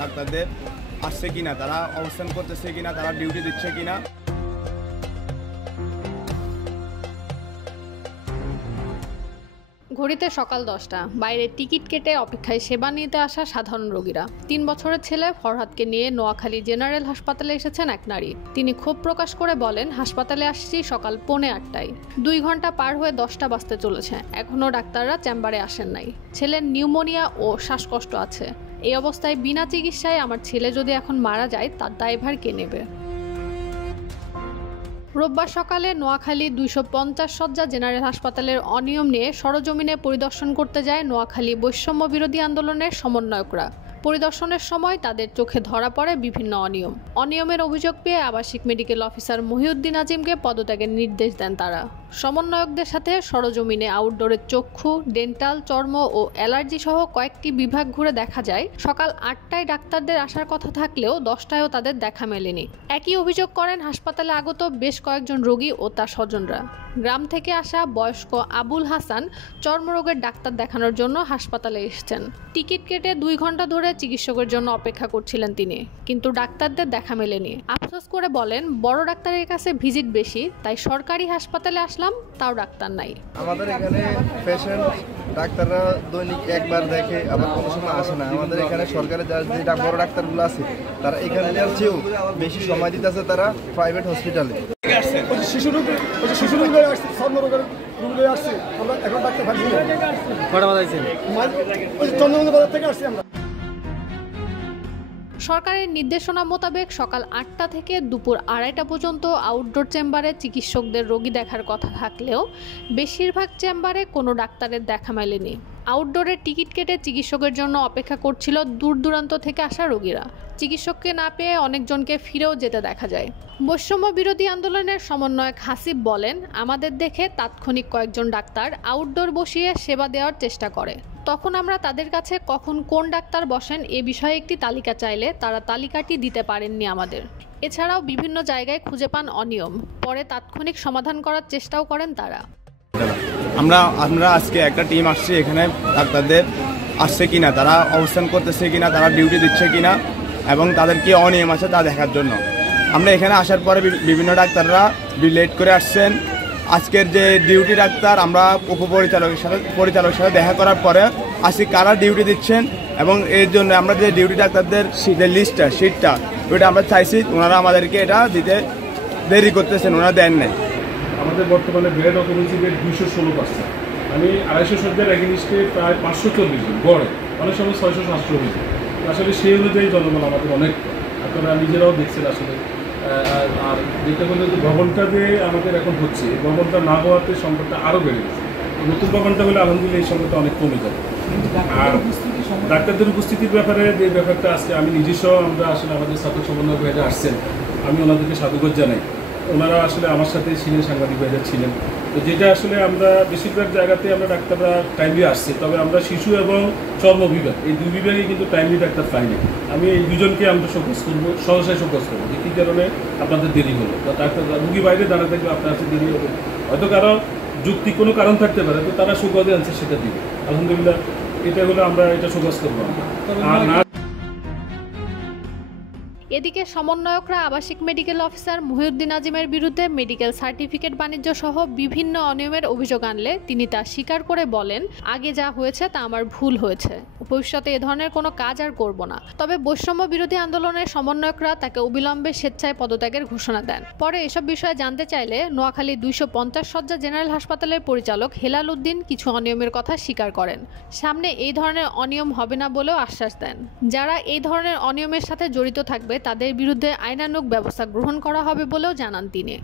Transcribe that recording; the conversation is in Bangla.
ডাক্তারদের আসছে কিনা, তারা অবস্থান করতেছে কিনা, তারা ডিউটি দিচ্ছে কিনা। ঘড়িতে সকাল 10টা, বাইরে টিকিট কেটে অপেক্ষায় সেবা নিতে আসা সাধারণ রোগীরা। 3 বছরের ছেলে ফরহাদকে নিয়ে নোয়াখালী জেনারেল হাসপাতালে এসেছেন এক নারী। তিনি ক্ষোভ প্রকাশ করে বলেন, হাসপাতালে আসছি সকাল 8:45, 2 ঘন্টা পার হয়ে 10টা বাজতে চলেছে, এখনও ডাক্তাররা চেম্বারে আসেন নাই। ছেলের নিউমোনিয়া ও শ্বাসকষ্ট আছে। এই অবস্থায় বিনা চিকিৎসায় আমার ছেলে যদি এখন মারা যায়, তার দায়ভার কে নেবে? রোববার সকালে নোয়াখালী 250 শয্যা জেনারেল হাসপাতালের অনিয়ম নিয়ে সরজমিনে পরিদর্শন করতে যায় নোয়াখালী বৈষম্য বিরোধী আন্দোলনের সমন্বয়করা। পরিদর্শনের সময় তাদের চোখে ধরা পড়ে বিভিন্ন অনিয়মের অভিযোগ পেয়ে আবাসিক মেডিকেল অফিসার মহিউদ্দিন আজিমকে পদত্যাগের নির্দেশ দেন তারা। সমন্বয়কদের সাথে সরজমিনে আউটডোরের চক্ষু, ডেন্টাল, চর্ম ও অ্যালার্জি সহ কয়েকটি বিভাগ ঘুরে দেখা যায় সকাল 8টায় ডাক্তারদের আসার কথা থাকলেও 10টায়ও তাদের দেখা মেলেনি। একই অভিযোগ করেন হাসপাতালে আগত বেশ কয়েকজন রোগী ও তার স্বজনরা। গ্রাম থেকে আসা বয়স্ক আবুল হাসান চর্মরোগের ডাক্তার দেখানোর জন্য হাসপাতালে এসেছেন। টিকিট কেটে 2 ঘন্টা ধরে চিকিৎসকের জন্য অপেক্ষা করছিলেন তিনি, কিন্তু ডাক্তারদের দেখা মেলেনি। আফসোস করে বলেন, বড় ডাক্তারের কাছে ভিজিট বেশি, তাই সরকারি হাসপাতালে আসলাম, তাও ডাক্তার নাই। আমাদের এখানে পেশেন্ট ডাক্তাররা দৈনিক একবার দেখে, আবার কোনো সময় আসে না। আমাদের এখানে সরকারি যেটা বড় ডাক্তারগুলো আছে, তারা এখানে চেয়েও বেশি সময় দিতেছে তারা প্রাইভেট হসপিটালে। শিশু রোগ আসছে, চর্মরোগের রোগী আসছে, আমরা এখন ডাক্তার পাচ্ছি না। চন্দ্রগঞ্জ বাজার থেকে আসছি আমরা। সরকারের নির্দেশনা মোতাবেক সকাল 8টা থেকে দুপুর 2:30 পর্যন্ত আউটডোর চেম্বারে চিকিৎসকদের রোগী দেখার কথা থাকলেও বেশিরভাগ চেম্বারে কোনো ডাক্তারের দেখা মেলেনি। আউটডোরে টিকিট কেটে চিকিৎসকের জন্য অপেক্ষা করছিল দূর দূরান্ত থেকে আসা রোগীরা। চিকিৎসককে না পেয়ে অনেকজনকে ফিরেও যেতে দেখা যায়। বৈষম্য বিরোধী আন্দোলনের সমন্বয়ক হাসিব বলেন, আমাদের দেখে তাৎক্ষণিক কয়েকজন ডাক্তার আউটডোর বসিয়ে সেবা দেওয়ার চেষ্টা করে। তখন আমরা তাদের কাছে কখন কোন ডাক্তার বসেন এ বিষয়ে একটি তালিকা চাইলে তারা তালিকাটি দিতে পারেননি আমাদের। এছাড়াও বিভিন্ন জায়গায় খুঁজে পান অনিয়ম, পরে তাৎক্ষণিক সমাধান করার চেষ্টাও করেন তারা। আমরা আজকে একটা টিম আসছি এখানে ডাক্তারদের আসছে কিনা, তারা অবস্থান করতেছে কিনা, তারা ডিউটি দিচ্ছে কিনা এবং তাদের কি অনিয়ম আছে তা দেখার জন্য। আমরা এখানে আসার পরে বিভিন্ন ডাক্তাররা লেট করে আসছেন। আজকের যে ডিউটি ডাক্তার, আমরা উপপরিচালকের সাথে দেখা করার পরে আজকে কারা ডিউটি দিচ্ছেন এবং এর জন্য আমরা যে ডিউটি ডাক্তারদের যে সিটটা ওইটা আমরা চাইছি, ওনারা আমাদেরকে এটা দিতে দেরি করতেছেন, ওনারা দেন নাই। আমাদের বর্তমানে বেড অকুপেন্সি বেড 216%। আমি 250 শয্যার এগেনিস্টে প্রায় 540 জন গড়ে, অনেক সময় 600-700 জন। আসলে সেই অনুযায়ী জনবল আমাদের অনেক, আপনারা নিজেরাও দেখছেন। আসলে আর যেটা বলতে যে ভবনটা যে আমাদের এখন হচ্ছে, এই ভবনটা না হওয়াতে সংকটটা আরও বেড়ে গেছে। নতুন ভবনটা হলে আলহামদুলিল্লাহ এই সংকটটা অনেক কমে যাবে। আর ডাক্তারদের উপস্থিতির ব্যাপারে যে ব্যাপারটা আসছে, আমি নিজস্ব আমরা আসলে আমাদের ছাত্র সমন্বয় ভাইরা আসছেন, আমি ওনাদেরকে সাধুবাদ জানাই। ওনারা আসলে আমার সাথে ছিলেন, সাংবাদিক ভাইরা ছিলেন। তো যেটা আসলে আমরা বেশিরভাগ জায়গাতে আমরা ডাক্তাররা টাইমলি আসছে, তবে আমরা শিশু এবং চর্ম বিভাগ এই 2 বিভাগে কিন্তু টাইমলি ডাক্তার পাইনি। আমি এই 2জনকে আমরা শোকজ করবো, সহসায় শোকজ করবো যে কী কারণে আপনাদের দেরি হলো। তো ডাক্তার রুগী বাইরে দাঁড়া থাকলে আপনার কাছে দেরি হবে, হয়তো কারো যুক্তি কোনো কারণ থাকতে পারে, তো তারা শোকজে আনছে সেটা দিবে। আলহামদুলিল্লাহ এটা হলো আমরা এটা শোকজ করবো। আর না এদিকে সমন্বয়করা আবাসিক মেডিকেল অফিসার মহিউদ্দিন আজিমের বিরুদ্ধে মেডিকেল সার্টিফিকেট বাণিজ্য সহ বিভিন্ন অনিয়মের অভিযোগ আনলে তিনি তা স্বীকার করে বলেন, আগে যা হয়েছে তা আমার ভুল হয়েছে, ভবিষ্যতে এ ধরনের কোনো কাজ আর করব না। তবে বৈষম্য বিরোধী আন্দোলনের সমন্বয়করা তাকে অবিলম্বে স্বেচ্ছায় পদত্যাগের ঘোষণা দেন। পরে এসব বিষয়ে জানতে চাইলে নোয়াখালী 250 শয্যা জেনারেল হাসপাতালের পরিচালক হেলাল উদ্দিন কিছু অনিয়মের কথা স্বীকার করেন। সামনে এই ধরনের অনিয়ম হবে না বলেও আশ্বাস দেন। যারা এই ধরনের অনিয়মের সাথে জড়িত থাকবে তাদের বিরুদ্ধে আইনানুগ ব্যবস্থা গ্রহণ করা হবে বলেও জানান তিনি।